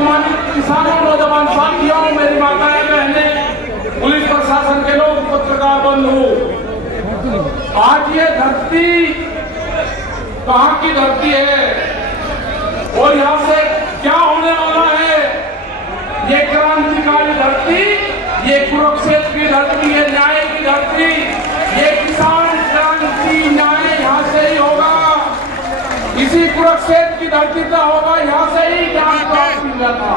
सम्मानित किसानों, नौजवान साथियों, मेरी माताएं बहनें, पुलिस प्रशासन के लोग, पत्रकार बंधु, आज ये धरती कहाँ की धरती है और यहाँ से क्या होने वाला है? ये क्रांतिकारी धरती, ये कुरुक्षेत्र की धरती, ये न्याय की धरती, ये किसान क्रांति न्याय यहाँ से ही होगा। इसी कुरुक्षेत्र की धरती का होगा, यहाँ से ही ज्ञान प्राप्त हुआ था,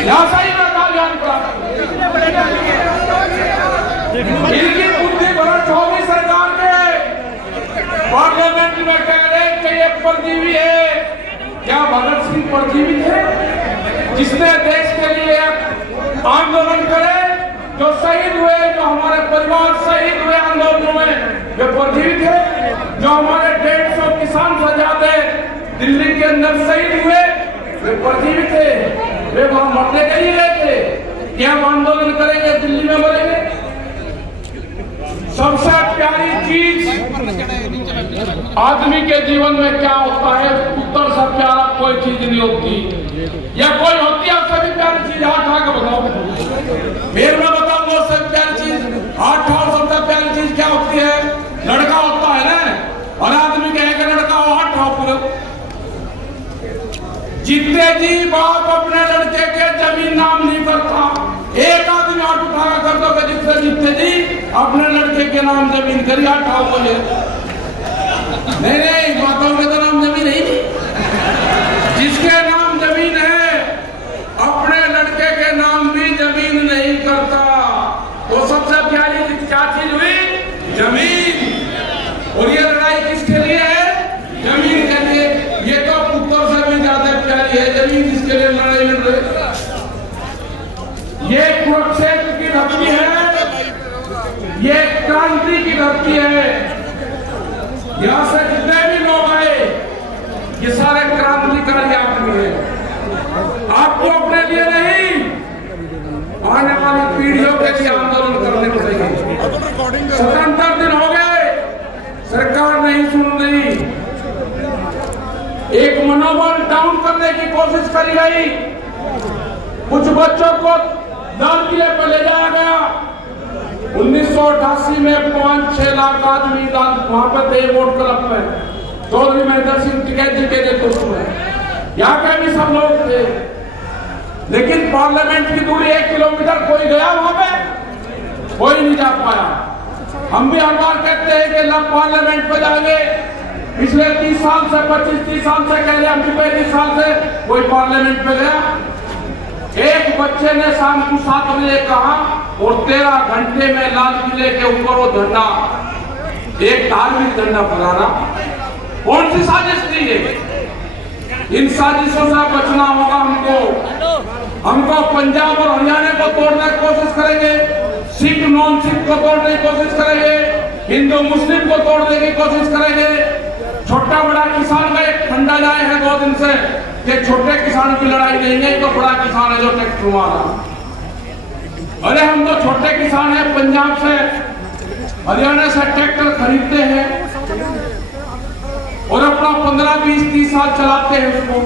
यहाँ से ही ज्ञान प्राप्त। इनकी बुद्धि भ्रष्ट होगी सरकार के। पार्लियामेंट में कह रहे कि ये परजीवी है। क्या भगत सिंह परजीवी थे जिसने देश के लिए आंदोलन करे, जो शहीद हुए, जो हमारे परिवार शहीद हुए आंदोलनों में, वे परजीवी थे? जो हमारे 150 किसान सजादे दिल्ली के अंदर शहीद हुए, वे परजीवी थे? वे वहां मरने के लिए गए थे? क्या हम आंदोलन करेंगे दिल्ली में मरेंगे? सबसे प्यारी चीज आदमी के जीवन में क्या होता है? पुत्र से प्यारा कोई चीज नहीं होती, या कोई होती है सबसे प्यारी चीज? हाथ उठा के बताओ, फिर मैं बताऊंगा सबसे प्यारी चीज। हाथ उठाओ, सबसे प्यारी चीज क्या होती है? लड़का होता है ना, और आदमी कहेगा लड़का हो, हाथ उठाओ पूरे। जितने जी बाप अपने लड़के के जमीन नाम नहीं करता, एक आदमी हाथ उठा कर दो कि जितने जितने जी अपने लड़के के नाम जमीन करी, हाथ उठाओ बोले। नहीं, माताओं के तो नाम जमीन नहीं थी। जिसके नाम जमीन है अपने लड़के के नाम भी जमीन नहीं करता। तो सबसे प्यारी क्या चीज हुई? जमीन। और ये लड़ाई किसके लिए है? जमीन के लिए। ये तो पुत्र से भी ज्यादा प्यारी है जमीन, जिसके लिए लड़ाई लड़ रहे। ये कुरुक्षेत्र की धरती है, ये क्रांति की धरती है। यहाँ से जितने भी लोग आए, ये सारे क्रांतिकारी आदमी हैं। आपको अपने लिए नहीं, आने वाली पीढ़ियों के लिए आंदोलन करने पड़ेंगे। 77 दिन हो गए, सरकार नहीं सुन रही। एक मनोबल डाउन करने की कोशिश करी गई, कुछ बच्चों को दान किले पर ले जाया गया। 1988 में 5-6 लाख आदमी वहां पर थे वोट क्लब में, चौधरी महेंद्र सिंह टिकैत जी के नेतृत्व में, यहाँ के भी सब लोग थे। लेकिन पार्लियामेंट की दूरी 1 किलोमीटर, कोई गया वहां पे? कोई नहीं जा पाया। हम भी हर बार कहते हैं कि हम पार्लियामेंट पे जाएंगे। पिछले 30 साल से, 25-30 साल से कह रहे, हम भी 35 साल से कोई पार्लियामेंट पे गया? एक बच्चे ने शाम को 7 बजे कहा, और 13 घंटे में लाल किले के ऊपर वो झंडा, एक धार्मिक झंडा फहराना, कौन सी साजिश थी ये? इन साजिशों से बचना होगा हमको पंजाब और हरियाणा को तोड़ने की कोशिश करेंगे, सिख नॉन सिख को तोड़ने की कोशिश करेंगे, हिंदू मुस्लिम को तोड़ने की कोशिश करेंगे। छोटा बड़ा किसान का एक फंडा जाए है 2 दिन से कि छोटे किसान की लड़ाई नहीं है, तो बड़ा किसान है जो ट्रैक्टर वाला। अरे हम तो छोटे किसान हैं, पंजाब से हरियाणा से ट्रैक्टर खरीदते हैं और अपना 15-20-30 साल चलाते हैं उसको।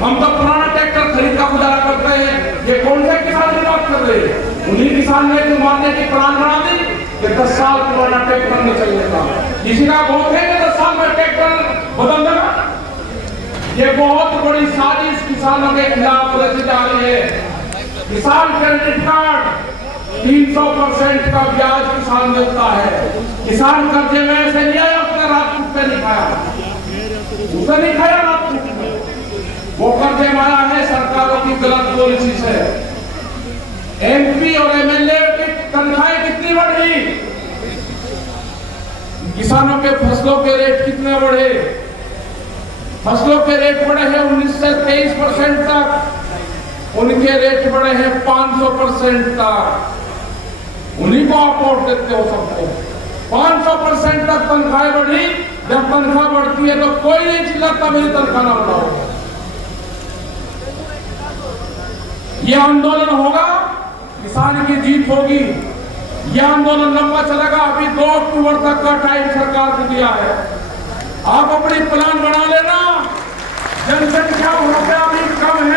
हम तो पुराना ट्रैक्टर खरीद का गुजारा करते हैं। ये कौन से किसान की बात कर रहे हैं? उन्हीं किसान ने जो मारने की प्लान बना दी कि 10 साल पुराना ट्रैक्टर नहीं चलेगा। किसी का बहुत है कि 10 साल में ट्रैक्टर बदल देगा। ये बहुत बड़ी साजिश किसानों के खिलाफ रची जा रही है। किसान क्रेडिट कार्ड 300% का ब्याज किसान देता है। किसान कर्जे में ऐसे नहीं आया, उसने रात कुत्ते नहीं खाया, उसने नहीं खाया रात कुत्ते, वो कर्जे मारा है सरकारों की गलत पॉलिसी से। एमपी और एमएलए की तनख्वाहें कितनी बढ़ी? किसानों के फसलों के रेट कितने बढ़े? फसलों के रेट बढ़े हैं 19 से 23% तक, उनके रेट बढ़े हैं 500% तक। उन्हीं को आप वोट देते हो सबको। 500% तक तनख्वाहें बढ़ी। जब तनख्वाह बढ़ती है तो कोई नहीं चिल्लाता मेरी तनख्वाह ना बढ़ाओ। ये आंदोलन होगा, किसान की जीत होगी। ये आंदोलन लंबा चलेगा। अभी 2 अक्टूबर तक का टाइम सरकार को दिया है। आप अपनी प्लान बना लेना। जनसंख्या वहां पे अभी कम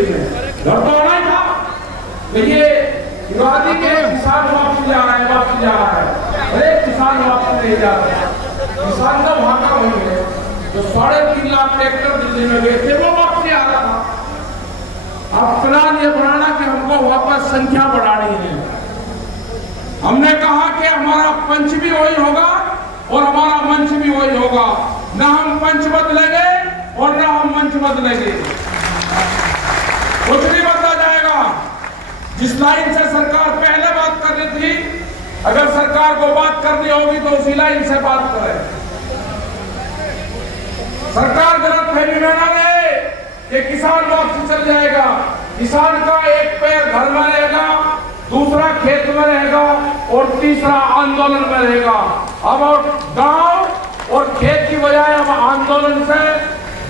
दिल्ली में, घर तो होना ही था। देखिए युगादी के किसान वापस जा रहा है, वापस जा रहा है, अरे किसान वापस नहीं जा रहा है। किसान तो वहां का वही है जो 3.5 लाख ट्रैक्टर दिल्ली में गए थे, वो वापस आ रहा था। अब प्लान ये बनाना कि हमको वापस संख्या बढ़ानी है। हमने कहा कि हमारा पंच भी वही होगा और हमारा मंच भी वही होगा, ना हम पंच बदलेंगे और ना हम मंच बदलेंगे, कुछ नहीं बदला जाएगा। जिस लाइन से सरकार पहले बात कर रही थी, अगर सरकार को बात करनी होगी तो उसी लाइन से बात करें। सरकार गलतफहमी में ना ले कि किसान वापस चल जाएगा। किसान का एक पैर घर में रहेगा, दूसरा खेत में रहेगा और तीसरा आंदोलन में रहेगा। अब गांव और खेत की बजाय अब आंदोलन से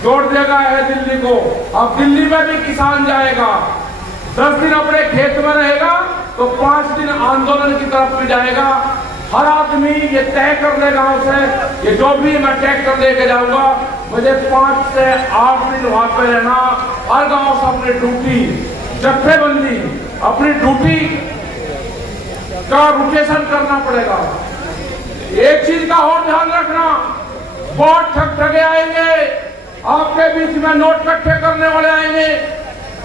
जोड़ देगा है दिल्ली को। अब दिल्ली में भी किसान जाएगा, 10 दिन अपने खेत में रहेगा तो 5 दिन आंदोलन की तरफ में जाएगा। हर आदमी ये तय कर ले गांव से, ये जो भी मैं ट्रैक्टर लेके जाऊंगा मुझे 5 से 8 दिन वहां पे रहना। हर गांव से अपनी ड्यूटी जत्थेबंदी, अपनी ड्यूटी का रोटेशन करना पड़ेगा। एक चीज का और ध्यान रखना, बहुत ठगे आएंगे आपके बीच में, नोट इकट्ठे करने वाले आएंगे।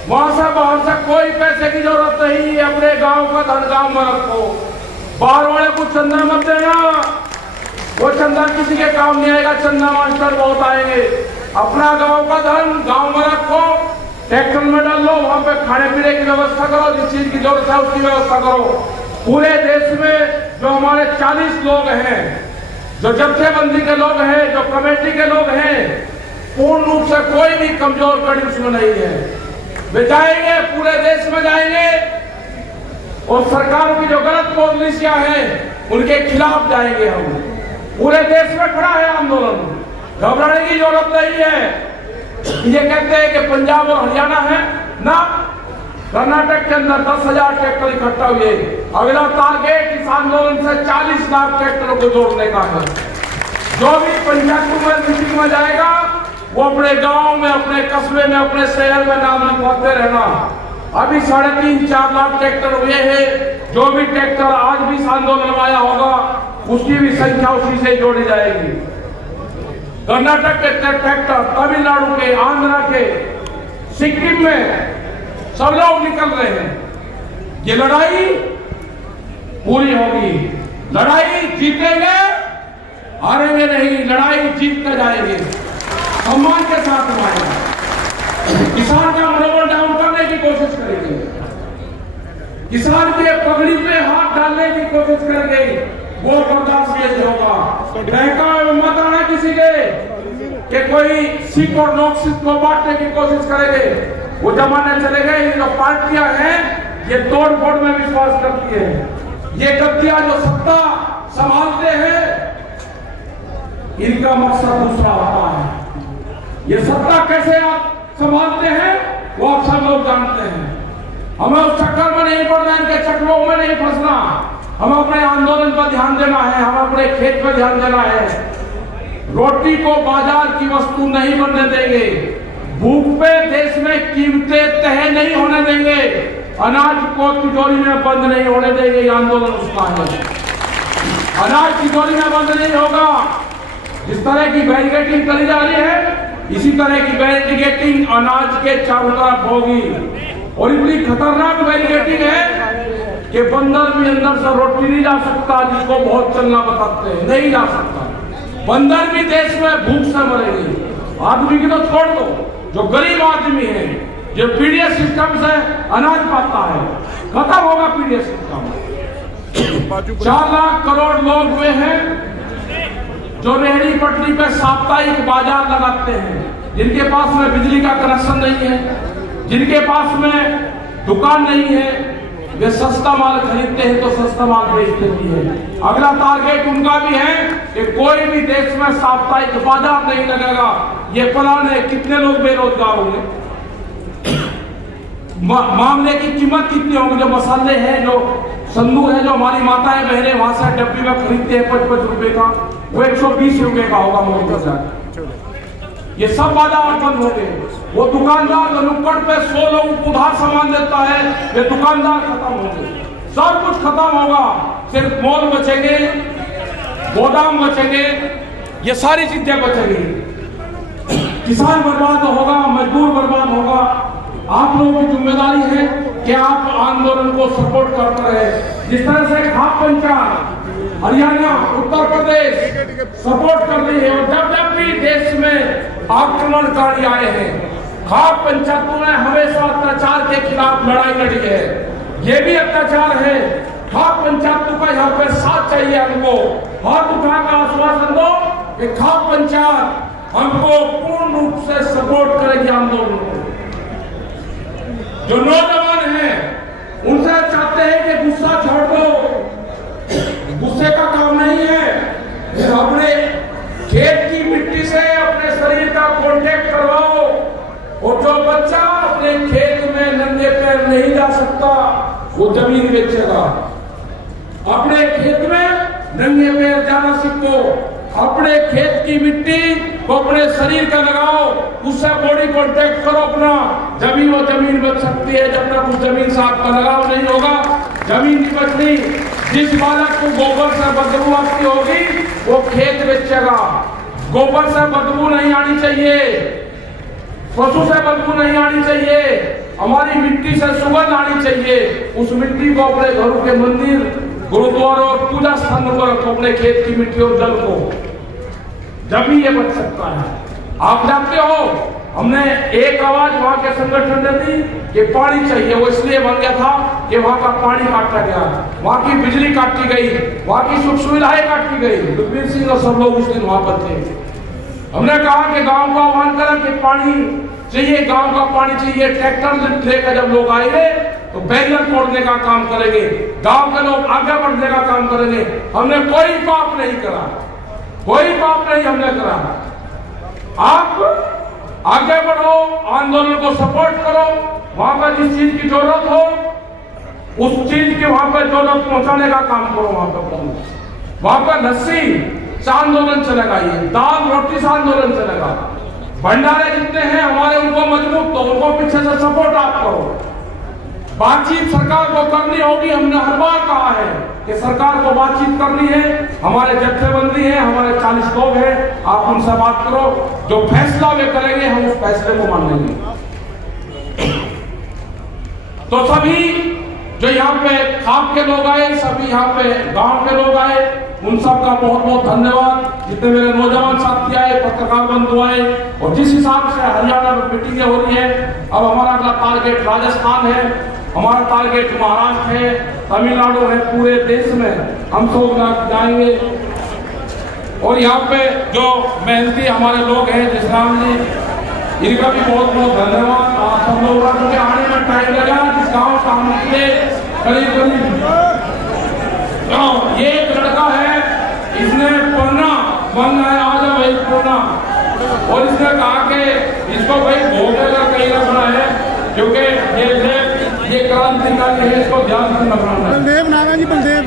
वहां से बाहर से कोई पैसे की जरूरत नहीं है, अपने गांव का धन गांव में रखो। बाहर वाले को चंदा मत देना, वो चंदा किसी के काम नहीं आएगा। चंदा मास्टर बहुत आएंगे। अपना गांव का धन गांव में रखो, ट्रैक्टर में डाल लो, वहां पे खाने पीने की व्यवस्था करो, जिस चीज की जरूरत है उसकी व्यवस्था करो। पूरे देश में जो हमारे 40 लोग हैं, जो जत्थेबंदी के लोग हैं, जो कमेटी के लोग हैं, पूर्ण रूप से कोई भी कमजोर कड़ी उसमें नहीं है। वे जाएंगे, पूरे देश में जाएंगे और सरकार की जो गलत पॉलिसियां हैं उनके खिलाफ जाएंगे। हम पूरे देश में खड़ा है आंदोलन, घबराने की जरूरत नहीं है। ये कहते हैं कि पंजाब और हरियाणा है ना, कर्नाटक के अंदर 10,000 ट्रैक्टर इकट्ठा हुए। अगला टारगेट इस आंदोलन से 40 लाख ट्रैक्टरों को जोड़ने का है। जो भी पंचायतों में मीटिंग में जाएगा वो अपने गांव में, अपने कस्बे में, अपने शहर में नाम लिखवाते रहना। अभी 3.5-4 लाख ट्रैक्टर हुए हैं। जो भी ट्रैक्टर आज भी इस आंदोलन में आया होगा उसकी भी संख्या उसी से जोड़ी जाएगी। कर्नाटक के ट्रैक्टर, तमिलनाडु के, आंध्र के, सिक्किम में सब लोग निकल रहे हैं। ये लड़ाई पूरी होगी, लड़ाई जीतेंगे, हारेंगे नहीं, लड़ाई जीत कर जाएंगे, सम्मान के साथ आएंगे। किसान का मनोबल डाउन करने की कोशिश करेंगे, किसान के पगड़ी पे हाथ डालने की कोशिश करेंगे, वो बर्दाश्त नहीं होगा। बहका मत आना किसी के कि कोई सिख और नॉन सिख को बांटने की कोशिश करेंगे। वो जमाने चले गए। ये जो पार्टियां हैं ये तोड़ फोड़ में विश्वास करती है। ये गद्दियां जो सत्ता संभालते हैं इनका मकसद दूसरा होता है। ये सत्ता कैसे आप संभालते हैं वो आप सब लोग जानते हैं। हमें उस चक्कर में नहीं पड़ना, इनके चक्रों में नहीं फंसना। हमें अपने आंदोलन पर ध्यान देना है, हमें अपने खेत पर ध्यान देना है। रोटी को बाजार की वस्तु नहीं बनने देंगे, भूख पे देश में कीमतें तय नहीं होने देंगे, अनाज को तिजोरी में बंद नहीं होने देंगे। ये आंदोलन उसका है। अनाज तिजोरी में बंद नहीं होगा। जिस तरह की बैरिकेडिंग करी जा रही है इसी तरह की बैरिकेडिंग अनाज के चारों तरफ होगी। और इतनी खतरनाक बैरिकेडिंग है कि बंदर भी अंदर से रोटी नहीं जा सकता, जिसको बहुत चलना बताते हैं, नहीं जा सकता। बंदर भी देश में भूख से मरेंगे। आदमी की तो छोड़ दो, जो गरीब आदमी है, जो पीडीएस सिस्टम से अनाज पाता है, खत्म होगा पीडीएस सिस्टम। 4 लाख करोड़ लोग हुए हैं जो रेहड़ी पटरी पे साप्ताहिक बाजार लगाते हैं, जिनके पास में बिजली का कनेक्शन नहीं है, जिनके पास में दुकान नहीं है, वे सस्ता माल खरीदते हैं तो सस्ता माल बेचते भी है। अगला टारगेट उनका भी है कि कोई भी देश में साप्ताहिक बाजार नहीं लगेगा। ये प्लान है। कितने लोग बेरोजगार होंगे, मामले की कीमत कितनी होगी। जो मसाले हैं, जो संदूक है, जो हमारी माताएं बहनें वहां से डब्बी में खरीदते हैं 55 रुपए का, वो 120 रुपए का होगा मोदी का। ये सब बाजार बंद हो गए। वो दुकानदार जो नुक्कड़ पे 100 लोग उधार सामान देता है, ये दुकानदार खत्म हो गए, सब कुछ खत्म होगा। सिर्फ मॉल बचेंगे, गोदाम बचेंगे, ये सारी चीजें बचेंगी। किसान बर्बाद होगा, मजदूर बर्बाद होगा। आप लोगों की जिम्मेदारी है कि आप आंदोलन को सपोर्ट करते रहे। जिस तरह से खाप पंचायत हरियाणा, उत्तर प्रदेश सपोर्ट कर रही है, और जब जब भी देश में आक्रमणकारी आए हैं, खाप पंचायतों ने हमेशा अत्याचार के खिलाफ लड़ाई लड़ी है। ये भी अत्याचार है। खाप पंचायतों का यहाँ पे साथ चाहिए। हमको हाथ उठाकर आश्वासन दो कि खाप पंचायत हमको पूर्ण रूप से सपोर्ट करेगी आंदोलन को। जो नौजवान हैं उनसे चाहते हैं कि गुस्सा छोड़ दो, गुस्से का काम नहीं है। अपने खेत की मिट्टी से अपने शरीर का कांटेक्ट करवाओ, और जो बच्चा अपने खेत में नंगे पैर नहीं जा सकता वो जमीन बेचेगा। अपने खेत में नंगे पैर जाना सीखो, अपने खेत की मिट्टी को अपने शरीर का लगाओ, उससे बॉडी कांटेक्ट करो अपना, जमीन वो जमीन बच सकती है। जब तक उस जमीन से आपका लगाव नहीं होगा जमीन नहीं बचनी। जिस बालक को गोबर से बदबू आती होगी वो खेत बेचेगा। गोबर से बदबू नहीं आनी चाहिए, पशु से बदबू नहीं आनी चाहिए, हमारी मिट्टी से सुगंध आनी चाहिए। उस मिट्टी को अपने घरों के मंदिर, गुरुद्वारा और पूजा स्थानों पर रखो, अपने खेत की मिट्टी और जल को, जब भी ये बच सकता है। आप जानते हो हमने एक आवाज वहां के संगठन ने दी कि पानी चाहिए। वो इसलिए बन गया था कि वहां का पानी काटा गया, वहां की बिजली काटी गई, वहां की सुख सुविधाएं काटी गई। सुखबीर सिंह और सब लोग उस दिन वहां पर थे। हमने कहा कि गांव का आह्वान करा कि पानी चाहिए, गांव का पानी चाहिए। ट्रैक्टर लेकर जब लोग आएंगे तो बैरियर तोड़ने का काम करेंगे, गांव के लोग आगे बढ़ने का काम करेंगे। हमने कोई पाप नहीं करा, कोई पाप नहीं हमने करा। आप आगे बढ़ो, आंदोलन को सपोर्ट करो, वहां पर जिस चीज की जरूरत हो उस चीज की वहां पर जरूरत पहुंचाने का काम करो। वहां पर लस्सी से आंदोलन चलेगा, ये दाल रोटी से आंदोलन चलेगा। भंडारे जितने हैं हमारे उनको मजबूत, तो उनको पीछे से सपोर्ट आप करो। बातचीत सरकार को करनी होगी। हमने हर बार कहा है कि सरकार को बातचीत करनी है। हमारे जत्थेबंदी है, हमारे 40 लोग हैं, आप उनसे बात करो। जो फैसला वे करेंगे हम उस फैसले को मान लेंगे। तो सभी जो यहाँ पे खाप के लोग आए, सभी यहाँ पे गांव के लोग आए, उन सबका बहुत बहुत धन्यवाद। जितने मेरे नौजवान साथी आए, पत्रकार बंधु आए, और जिस हिसाब से हरियाणा में मीटिंगें हो रही है, अब हमारा अगला टारगेट राजस्थान है, हमारा टारगेट महाराष्ट्र है, तमिलनाडु है। पूरे देश में हम सब जाएंगे। और यहाँ पे जो मेहनती हमारे लोग हैं, जिसराम जी, इनका भी बहुत बहुत धन्यवाद। आप सब लोगों का क्योंकि आने में टाइम लगा। जिस गाँव का हम निकले करीब ये एक लड़का है, इसने पढ़ना बन रहा है, आज भाई पढ़ना, और इसने कहा कि इसको भाई भोगेगा कहीं रखना है, क्योंकि ये क्रांतिकारी है, इसको ध्यान से रखना है। बलदेव नाना जी, बलदेव